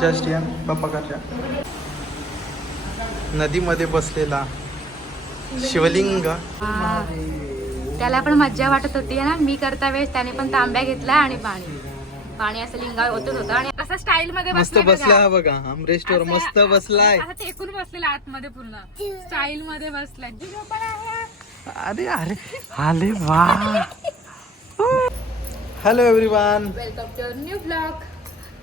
Just या बाप्पाकडच्या नदीमध्ये बसलेला शिवलिंग. त्याला पण मज्जा वाटत होती ना. मी करता वेळेस त्याने पण तांब्या घेतला आणि पाणी. पाणी असं लिंगावर होतच होतं आणि असं स्टाईल मध्ये मस्त बसला. हा बघा. आमरेस्टवर असं- मस्त बसलाय. असं टेकून बसलेला आतमध्ये पूर्ण. स्टाईल मध्ये बसलाय. अरे अरे. आले वा. Hello everyone welcome to new blog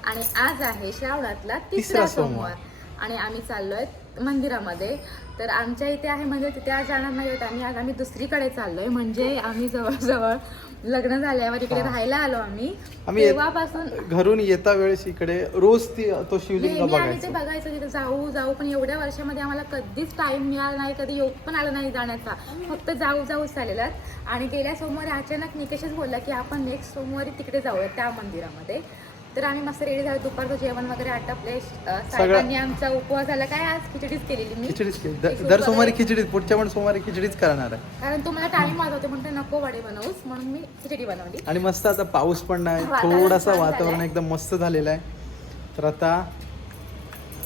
आणि आज आहे श्रावणातला तिसरा सोमवार. आणि आम्ही चाललोय मंदिरामध्ये. तर आमच्या इथे आहे म्हणजे तिथे आज जाणार नाही होत आम्ही. आज आम्ही दुसरीकडे चाललोय. म्हणजे आम्ही जवळजवळ लग्न झाल्यावर इकडे. राहायला आलो आम्ही. तेव्हापासून घरून येता वेळेस इकडे रोज ती तो शिवलिंग आम्ही ते बघायचा तिथे. जाऊ जाऊ पण एवढ्या वर्षामध्ये आम्हाला कधीच टाइम मिळाला नाही कधी योग पण आला नाही जाण्याचा. फक्त जाऊ जाऊच चाललेला आणि गेल्या सोमवारी अचानक निकेशच बोलला की आपण नेक्स्ट सोमवारी तिकडे जाऊया त्या मंदिरामध्ये. तर आम्ही मस्त रेडी झालो. दुपारचं जेवण वगैरे आटपले. साहेबांनी आमचा उपवास झाला. काय आज खिचडीच केलेली मी? खिचडीच केली. दर सोमवारी. खिचडीच पुढच्या पण सोमवारी खिचडीच करणार आहे. कारण तुम्हाला टाइम वाजवते म्हणते नको वडे बनवूस. म्हणून मी खिचडी बनवली. आणि मस्त आता पाऊस पण नाही. थोडासा वातावरण. एकदम मस्त झालेलं आहे. तर आता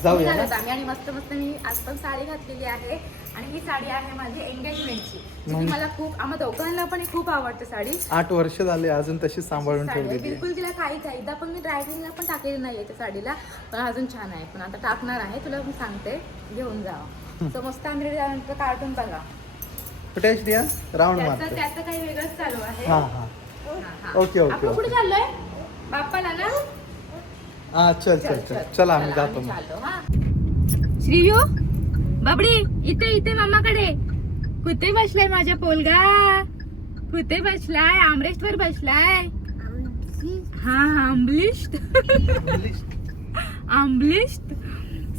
जाऊया ना. आम्ही. आणि मस्त मस्त मी आज पण साडी घातलेली आहे. आणि ही साडी आहे माझी एंगेजमेंटची जी? मला खूप आम्हा दोघांना पण ही खूप आवडते साडी. आठ वर्ष झाले अजून तशी सांभाळून साडी आहे. ठेवलेली आहे. बिलकुल तिला काही काही. एकदा पण मी ड्रायव्हिंगला पण टाकलेली नाहीये त्या साडीला. पण अजून छान आहे. पण आता टाकणार आहे. तुला मी सांगते. घेऊन जावं सो मस्त आम्ही झाल्यानंतर कार्टून बघा. आहेस दिया. राऊंड त्याचं मारते. त्याचं काही वेगळंच चालू आहे. हा हा. हा, हा. ओके, ओके, आपण ओके. कुठे चाललोय? बाप्पाला ना? हा चल चल चल. चला आम्ही जातो मग. हा. श्रीयू बाबडी इथे इथे मामाकडे. कुठे बसलाय माझ्या पोलगा? कुठे बसलाय? आमरेस्टवर बसलाय. हा आंबलिस्ट आंबलिस्ट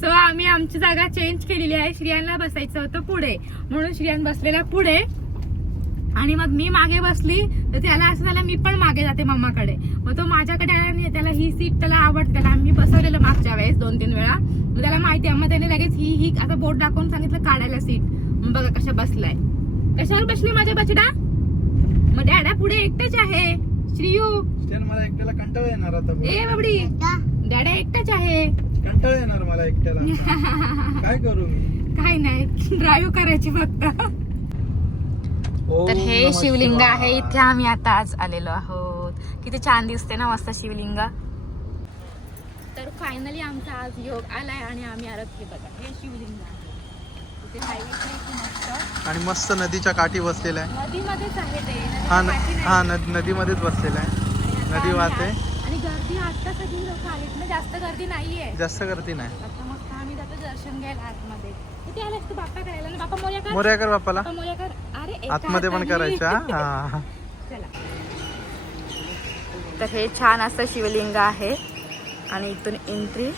सो आम्ही आमची जागा चेंज केलेली आहे. श्रियांना बसायचं होतं पुढे. म्हणून श्रियान बसलेला पुढे. आणि मग मी मागे बसली तर त्याला असं झालं मी पण मागे जाते मम्माकडे मग तो माझ्याकडे आला आणि त्याला ही सीट त्याला आवडते. त्याला आम्ही बसवलेलं मागच्या वेळेस दोन तीन वेळा. मग त्याला माहिती आहे मग त्याने लगेच ही ही असं बोट दाखवून सांगितलं काढायला सीट मग बघा कशा बसलाय. कशावर बसली माझ्या बचडा मग डॅडा पुढे एकटेच आहे. श्रीयू. मला एकट्याला कंटाळा येणार आता. ए बाबडी. डॅडा एकटाच आहे. कंटाळा येणार मला एकट्याला काय करू काय नाही ड्राईव्ह करायची फक्त. तर हे शिवलिंग. आहे. इथे आम्ही आता आज आलेलो आहोत. किती छान दिसते ना मस्त शिवलिंग. तर फायनली आमचा आज योग आलाय आणि आम्ही आलोत हे बघा हे शिवलिंग आहे. आणि मस्त नदीच्या काठी बसलेला आहे. नदीमध्येच आहे ते. हा. हा नद- नदीमध्येच बसलेला आहे. नदी वाहते. आणि गर्दी आता सगळी लोक आलीत ना जास्त गर्दी नाहीये. जास्त गर्दी नाही आता मस्त आम्ही जातो दर्शन घ्यायला आतमध्ये. किती आलास तू बाप्पा करायला. ना बाप्पा मोर्या कर. मोर्या कर बाप्पाला. बाप्पा मोर्या कर. अरे एका आतमध्ये पण हाताने. हा. चला. तर हे छान असं शिवलिंग आहे. आणि इथून एंट्री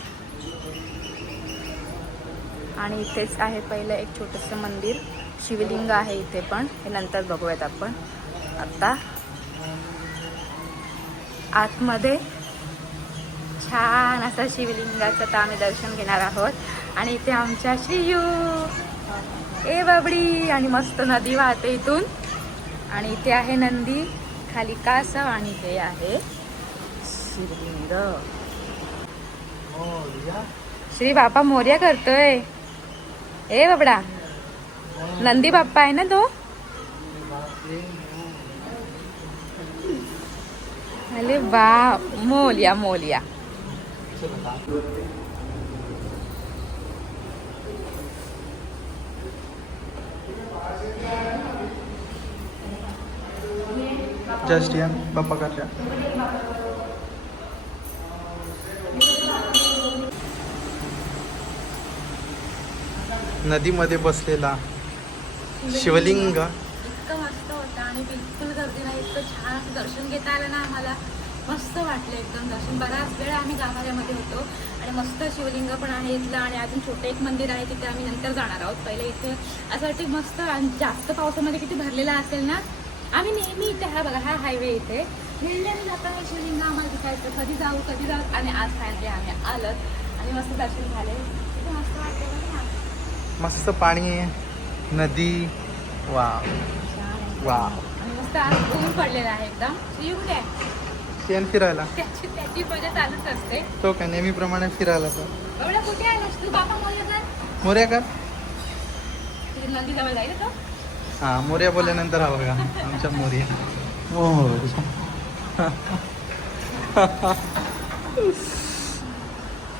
आणि इथेच आहे पहिलं एक छोटंसं मंदिर. शिवलिंग आहे इथे पण. हे नंतर बघूयात आपण. आता आतमध्ये छान असं शिवलिंगाचं तर आम्ही दर्शन घेणार आहोत. आणि इथे आमच्या शियू ए बाबडी आणि मस्त नदी वाहते इथून. आणि इथे आहे नंदी खाली कासव आणि हे आहे शिवलिंग. श्री बापा मोर्या करतोय. ए बाबडा नंदी बाप्पा आहे ना तो? अरे वा मोलिया मोलिया जस्ट या बाप्पाकडच्या नदीमध्ये बसलेला शिवलिंग. इतकं मस्त होतं आणि बिलकुल गर्दी नाही इतकं छान असं दर्शन घेता आलं ना आम्हाला. मस्त वाटलं एकदम दर्शन. बराच वेळ आम्ही गाभाऱ्यामध्ये होतो आणि मस्त शिवलिंग पण आहे इथलं आणि अजून छोटं एक मंदिर आहे तिथे आम्ही नंतर जाणार आहोत. पहिले इथे असं वाटतं मस्त आणि जास्त पावसामध्ये किती भरलेला असेल ना? आम्ही नेहमी इथे हा बघा हा हायवे इथे. नेहमी जाताना शिवलिंग आम्हाला दिसायचं. कधी जाऊ कधी जाऊ. आणि आज फायनली आम्ही आलं आणि मस्त दर्शन झाले. मस्त वाटतं ना. मस्त पाणी आहे नदी वा. वा आणि मस्त आज ऊन पडलेला आहे एकदम. श्री कुठे आहे शेण फिरायला? त्याची त्याची मजा चालूच असते. तो काय नेहमीप्रमाणे फिरायला तो एवढा कुठे आलास तू? बापा मोर्या मोर्या का? जाईल तो. हा मोर्या बोलल्यानंतर हा बघा आमच्या मोर्या.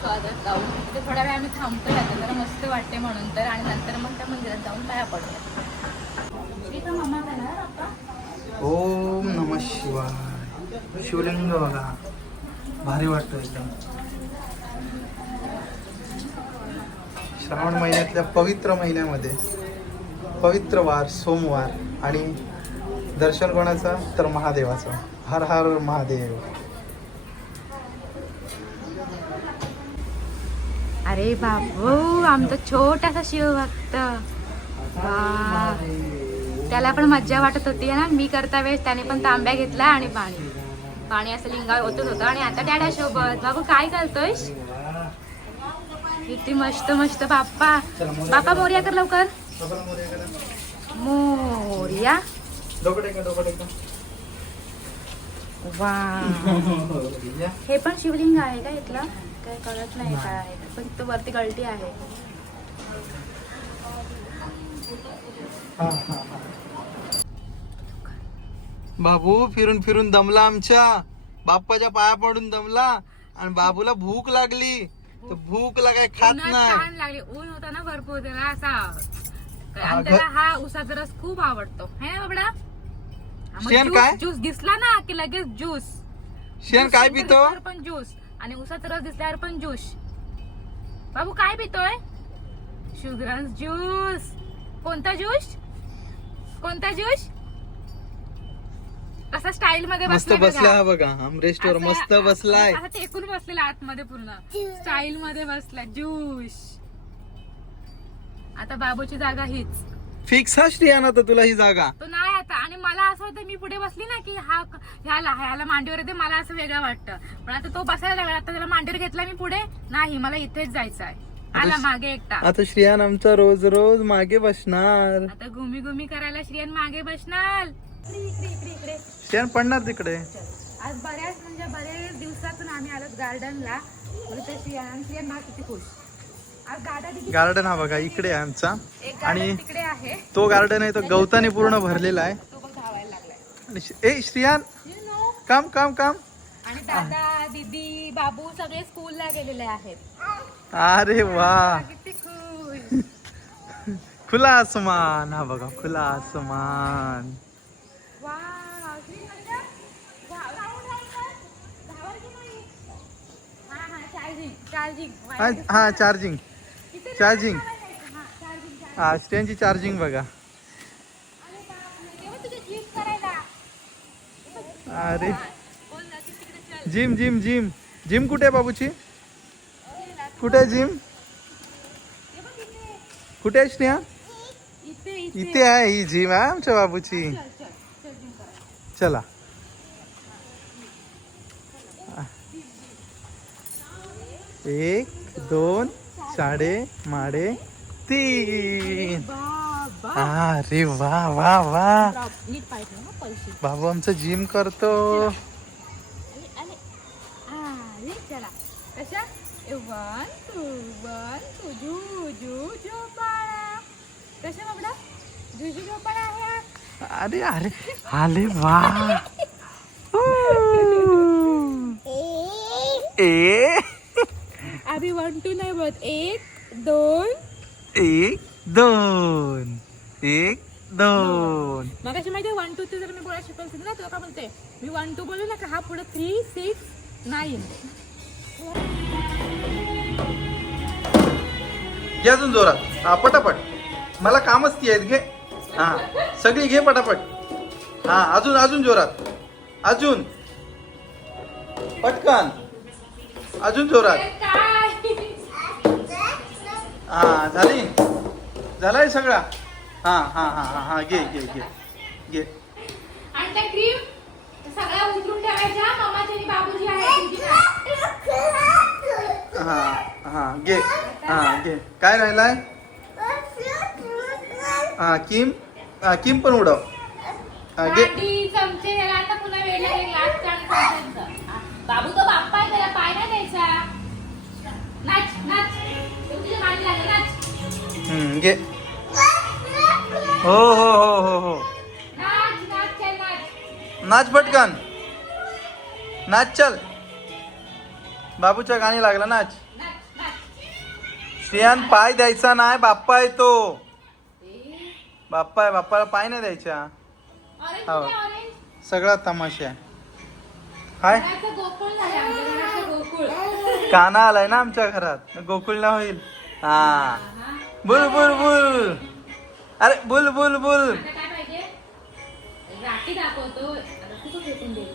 तो आता जाऊन तिथे थोड्या वेळ आम्ही थांबतो आता जरा मस्त वाटते म्हणून तर. आणि नंतर मग त्या मंदिरात जाऊन पाया पडतो ओम नम शिवाय. शिवलिंग बघा. भारी वाटतं एकदम. श्रावण महिन्यातल्या पवित्र महिन्यामध्ये पवित्र वार सोमवार आणि दर्शन कोणाचा? तर महादेवाचं. हर हर महादेव. अरे बाबू आमचा छोटासा शिवभक्त. वा. त्याला पण मज्जा वाटत होती ना? मी करता वेळेस त्याने पण तांब्या घेतला आणि पाणी पाणी असं लिंगा ओतत होतं. आणि आता डॅडा सोबत बाबू काय करतोयस? किती मस्त मस्त बाप्पा. बाप्पा मोर्या कर लवकर. मोर्या? वा हे पण शिवलिंग आहे का इथलं? काय कळत नाही काय आहे. पण तो वरती गळती आहे. बाबू फिरून फिरून दमला आमच्या. बाप्पाच्या पाया पडून दमला. आणि बाबूला भूक लागली. तर भूकला काय खात नाही. लागली. ऊन होता ना भरपूर त्याला असा. त्याला हा उसाचा रस खूप आवडतो. है ना बाबडा शेण काय? ज्यूस दिसला ना की लगेच ज्यूस शेण काय पितो? पण ज्यूस आणि उसाचा रस दिसल्यावर पण ज्यूस बाबू काय पितोय? शुगर ज्यूस कोणता ज्यूस कोणता ज्यूस कसा स्टाईल मध्ये मस्त बसलाय बसला बघा. हा बघा आमरेस्टवर असं- मस्त बसलाय. असं टेकून बसलेला आतमध्ये पूर्ण. स्टाईल मध्ये बसला ज्यूस आता बाबूची जागा हीच. फिक्स हा श्रियाना तर तुला ही जागा. तो नाही आता. आणि मला असं होतं मी पुढे बसली ना की हा ह्याला ह्याला मांडीवर येते मला असं वेगळं वाटतं. पण आता तो बसायला लागला आता त्याला मांडीवर घेतला मी पुढे. नाही मला इथेच जायचं आहे. आला मागे एकटा. आता श्रियान आमचा रोज रोज मागे बसणार. आता घुमी घुमी करायला श्रियन मागे बसणार. श्रियान पडणार तिकडे. आज बऱ्याच म्हणजे बऱ्याच दिवसातून आम्ही आलो गार्डनला. म्हणजे किती खुश. आज गार्डन हा बघा इकडे आहे आमचा. आणि तिकडे आहे. तो गार्डन आहे तो गवताने पूर्ण भरलेला आहे. ए श्रियान. काम काम काम. आणि दादा दीदी बाबू सगळे स्कूलला गेलेले आहेत. अरे वा. खुला आसमान. हा बघा खुला आसमान वा श्री म्हणजे धा- धावून राहिलं. धावाल की नाही? हा हा चार्जिंग हा हा चार्जिंग चार्जिंग हा श्रियांची चार्जिंग बघा. अरे जिम जिम जिम जिम कुठे आहे बाबूची? कुठे आहे जिम कुठे आहे इथे इथे. आहे ही जिम आहे आमच्या बाबूची. चल चल चल जिम करा चला एक दोन साडे माडे तीन. अरे वा वा वा. बाबू आमचं जिम करतो. अरे अरे आले वा. ए. आम्ही वन टू नाही बोलत. एक दोन. एक दोन. एक दोन. मग अशी माहिती वन टू जर मी बोलायला शिकवलं असेल ना तुला काय बोलते? मी वन टू बोलू ना का हा पुढे थ्री सिक्स नाईन घे अजून जोरात. हा पटापट. मला कामच ती आहेत घे. हा सगळी घे पटापट. हा अजून अजून जोरात. अजून. पटकन. अजून जोरात. हा झाली? झालाय सगळा? हा हा हा हा हा घे घे घे घे. आणि त्या क्रीम सगळ्या उतरून ठेवायच्या मम्माची आणि बाबूची आहे. हा हा घे हा घे. काय राहिलाय? हा किम हा किम पण उडव. हा, घे. काठी, चमचे याला आता पुन्हा वेळ लागेल लास्ट आणि चमच्यांचं. बाबू तो हम्म, घे. हो हो हो हो हो. नाच नाच पटकन. नाच चल. बाबूच्या गाणी लागला नाच. स्त्रियान श्रियान पाय द्यायचा नाही बाप्पा आहे तो. बाप्पा आहे बाप्पाला पाय नाही द्यायचा. हो. सगळा तमाशा आहे. काय? काना आलाय ना आमच्या घरात. गोकुळ ना होईल. हा. Bull bull bull. अरे बुल बुल बुल. आता काय पाहिजे? राखी दाखवतो. आता कुठं फेकून देईल?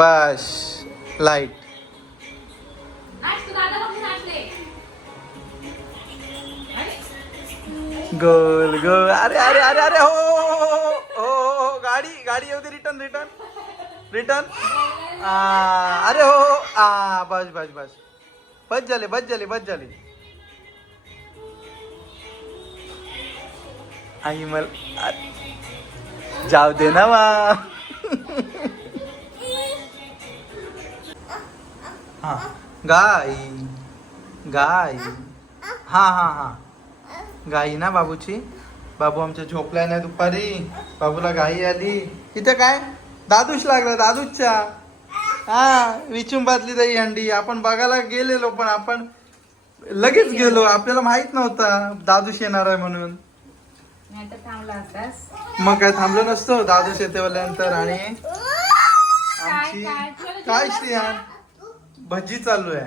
बस. लाइट. नाच तू दादा बघ नाचले अरे. गोल गोल. अरे अरे अरे अरे हो हो हो, हो हो हो गाडी गाडी येऊ दे रिटर्न रिटर्न रिटर्न अरे हो हो. आ बस बस बस. बस झाले बस झाले बस झाले. आई मल जाव जाऊ दे ना मा हा. गाई. गाई. हा हा हा. गाई ना बाबूची? बाबू आमच्या झोपल्या ना दुपारी. बाबूला गाई आली. इथे काय? दादूच लागला दादूच्या. हा विचून बातली ताई हंडी. आपण बघायला गेलेलो पण आपण लगेच गेलो. आपल्याला माहीत नव्हता. दादूश येणार आहे म्हणून नाही तर थांबला असतास मग काय थांबलो नसतो दादूश येते बोलल्यानंतर आणि काय आमची काय श्रियान? भजी चालू आहे.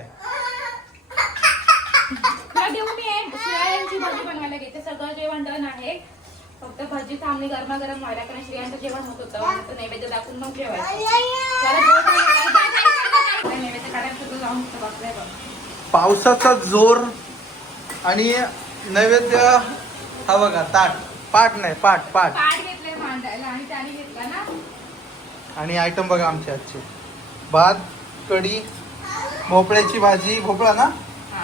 फक्त भजी थांबली गरमागरम व्हायला कारण श्रियांचं जेवण होत होतं. मग ते नैवेद्य दाखवून मग जेवायचं. नैवेद्य काढायला जाऊन. पावसाचा जोर आणि नैवेद्य हा बघा ताट. पाट नाही मांडायला आणि त्याने घेतला ना? आणि आयटम बघा आमचे आजचे. भात कढी भोपळ्याची भाजी भोपळा ना? हा.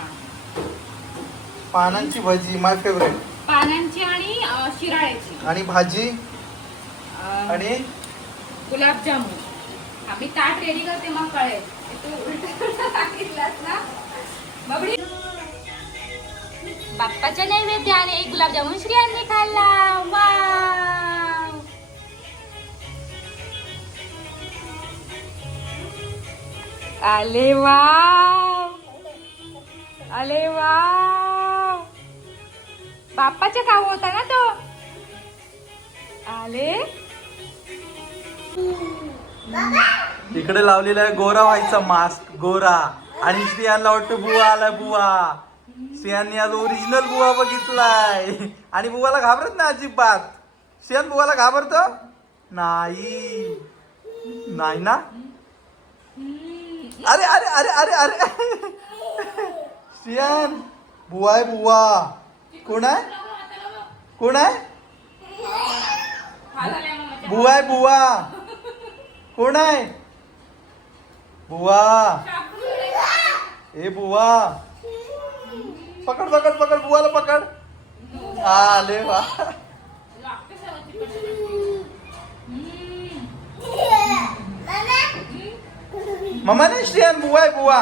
पानांची भाजी माय फेवरेट पानांची आणि अं, शिराळ्याची. आणि भाजी? अं, आणि? गुलाबजामुन. आम्ही ताट रेडी करते मग कळेल. तू उलट सांगितलंस ना? बबडी बाप्पाच्या नैवेद्याने एक गुलाबजामुन श्रियांनी खाल्ला. वाव! आले वाव! आले वाव! बाप्पाचा खाऊ होता ना तो? आले? इकडे लावलेला आहे गोरा व्हायचा मास्क गोरा. आणि स्त्रियांना वाटतं बुवा आलाय बुवा. स्त्रियांनी आज ओरिजिनल बुवा बघितलाय. आणि बुवाला घाबरत ना अजिबात. सियान बुवाला घाबरत? नाही. नाही ना? अरे अरे अरे अरे अरे. सियान बुवा आहे बुवा. कोण आहे? कोण आहे? बुवा आहे बुवा. कोण आहे? बुवा. ए बुवा. पकड पकड पकड बुवाला पकड. आले वा. मम्मा नाही श्रियान बुवा आहे बुवा.